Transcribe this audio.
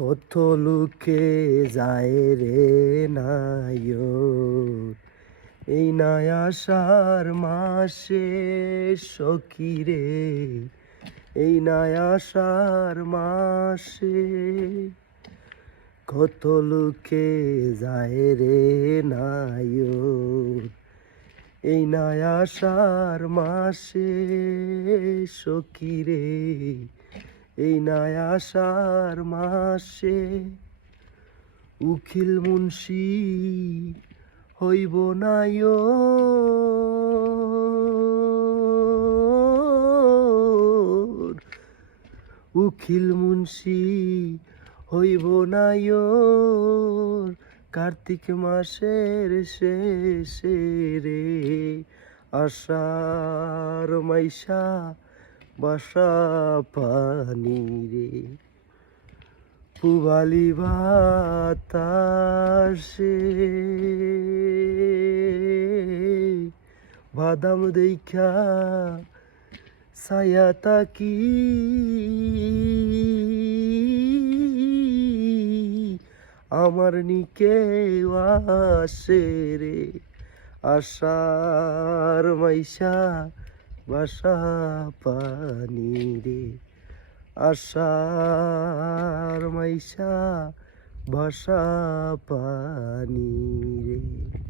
কত লোকে যায় রে নায়র এই নাই আষাঢ় মাসে সখী রে, এই নাই আষাঢ় মাসে কত লোকে যায় রে নায়র এই নাই আষাঢ় মাসে সখী রে, এই নাই আষাঢ় মাসে উকিল মুন্সি হইব নায়র, উকিল মুন্সি হইব নায়র কার্তিক মাসের শেষে রে, আষাঢ় মাইশা বাসা পানি রে, পুবালি বাতাসে বাদাম দেখা ছায়া তাকি আমার নিকে আসে রে, আষাঢ় মাইশা বাসা পানি রে, আষাঢ় মাইশা বাসা পানি রে।